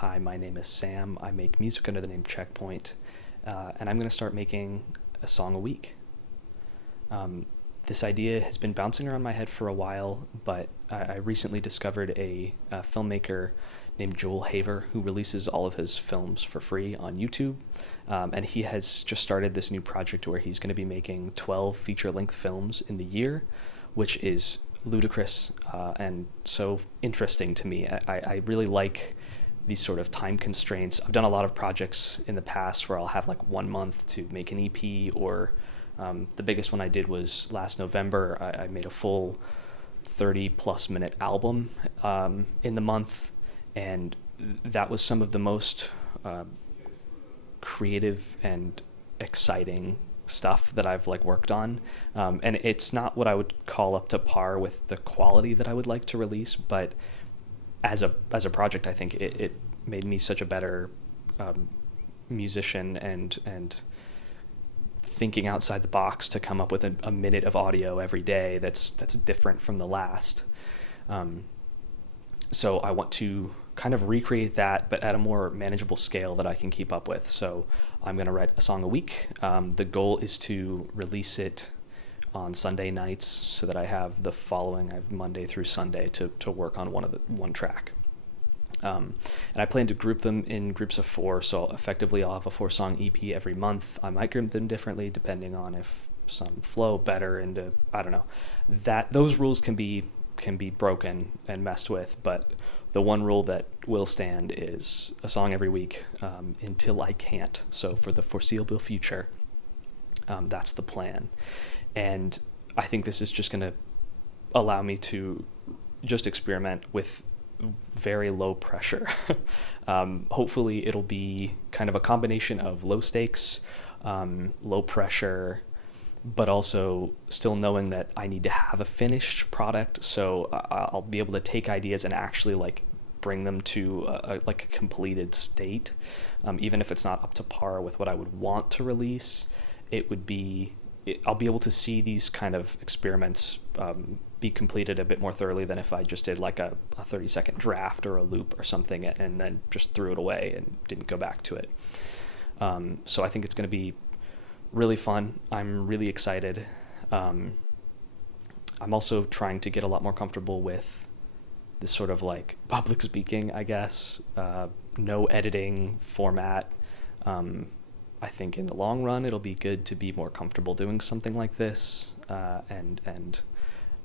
Hi, my name is Sam. I make music under the name Checkpoint, and I'm going to start making a song a week. Um, this idea has been bouncing around my head for a while, but I recently discovered a filmmaker named Joel Haver who releases all of his films for free on YouTube. And he has just started this new project where he's going to be making 12 feature length films in the year, which is ludicrous and so interesting to me. I really like these sort of time constraints. I've done a lot of projects in the past where I'll have like 1 month to make an EP, or the biggest one I did was last November. I made a full 30-plus minute album in the month, and that was some of the most creative and exciting stuff that I've like worked on. And it's not what I would call up to par with the quality that I would like to release, but as a project, I think it made me such a better musician, and thinking outside the box to come up with a minute of audio every day that's different from the last. So I want to kind of recreate that, but at a more manageable scale that I can keep up with. So I'm going to write a song a week. The goal is to release it on Sunday nights so that I have Monday through Sunday to work on one track. And I plan to group them in groups of 4, so effectively I'll have a 4-song EP every month. I might group them differently depending on if some flow better into, I don't know. Those rules can be broken and messed with, but the one rule that will stand is a song every week until I can't. So for the foreseeable future, that's the plan. And I think this is just going to allow me to just experiment with very low pressure. Hopefully it'll be kind of a combination of low stakes, low pressure, but also still knowing that I need to have a finished product. So I'll be able to take ideas and actually like bring them to a completed state. Even if it's not up to par with what I would want to release, I'll be able to see these kind of experiments be completed a bit more thoroughly than if I just did like a 30-second draft or a loop or something and then just threw it away and didn't go back to it. So I think it's going to be really fun. I'm really excited. I'm also trying to get a lot more comfortable with this sort of like public speaking, I guess, no editing format. I think in the long run, it'll be good to be more comfortable doing something like this, and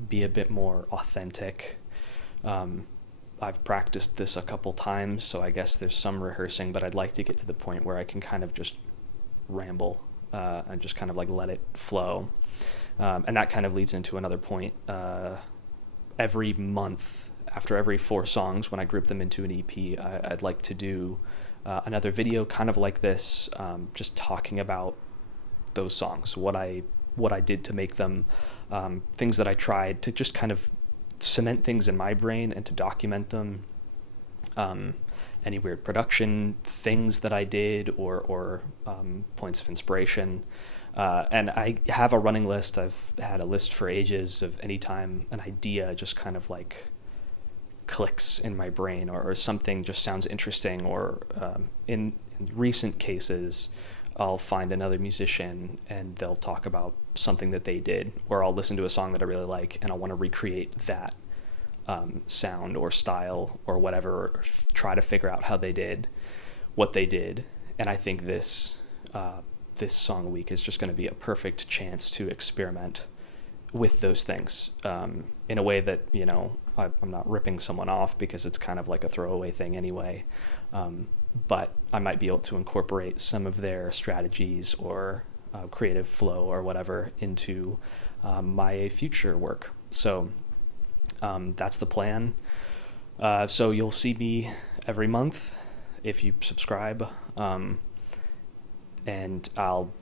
be a bit more authentic. I've practiced this a couple times, so I guess there's some rehearsing, but I'd like to get to the point where I can kind of just ramble and just kind of like let it flow. And that kind of leads into another point. Every month, after every 4 songs, when I group them into an EP, I'd like to do another video kind of like this, just talking about those songs, what I did to make them, things that I tried to just kind of cement things in my brain and to document them, any weird production things that I did or points of inspiration. And I have a running list. I've had a list for ages of any time an idea just kind of like clicks in my brain, or something just sounds interesting, or in recent cases I'll find another musician and they'll talk about something that they did, or I'll listen to a song that I really like and I want to recreate that sound or style or whatever, or try to figure out how they did what they did. And I think this song a week is just going to be a perfect chance to experiment with those things in a way that, I'm not ripping someone off because it's kind of like a throwaway thing anyway. But I might be able to incorporate some of their strategies or creative flow or whatever into my future work. So that's the plan. So you'll see me every month if you subscribe. And I'll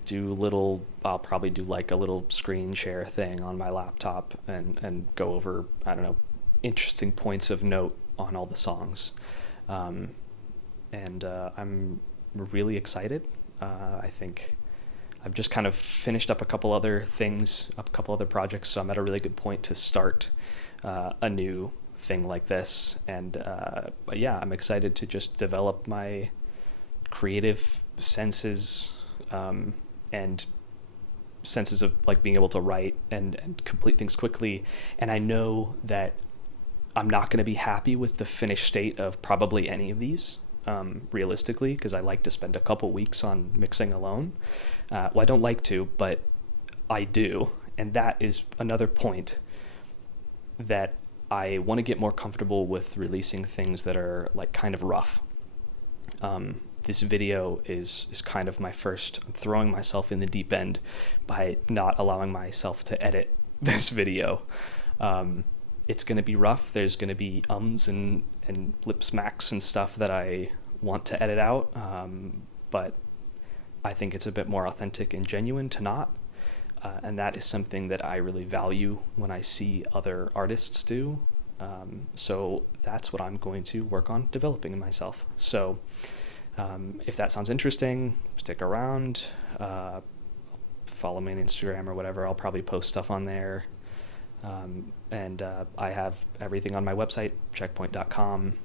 probably do like a little screen share thing on my laptop and go over, I don't know, interesting points of note on all the songs. And I'm really excited. I think I've just kind of finished up a couple other projects, so I'm at a really good point to start a new thing like this. And yeah, I'm excited to just develop my creative senses, and senses of like being able to write and complete things quickly. And I know that I'm not going to be happy with the finished state of probably any of these, realistically, because I like to spend a couple weeks on mixing alone. Well, I don't like to, but I do. And that is another point, that I want to get more comfortable with releasing things that are like kind of rough. This video is kind of my first. I'm throwing myself in the deep end by not allowing myself to edit this video. It's going to be rough. There's going to be ums and lip smacks and stuff that I want to edit out, but I think it's a bit more authentic and genuine to not. And that is something that I really value when I see other artists do. So that's what I'm going to work on developing in myself. So if that sounds interesting, stick around, follow me on Instagram or whatever. I'll probably post stuff on there. And I have everything on my website, checkpoint.com.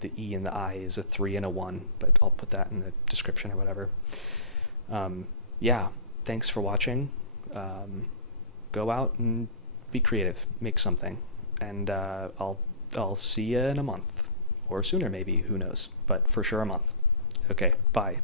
The E and the I is a 3 and a 1, but I'll put that in the description or whatever. Yeah, thanks for watching. Go out and be creative, make something, and I'll see you in a month, or sooner maybe, who knows, but for sure a month. Okay, bye.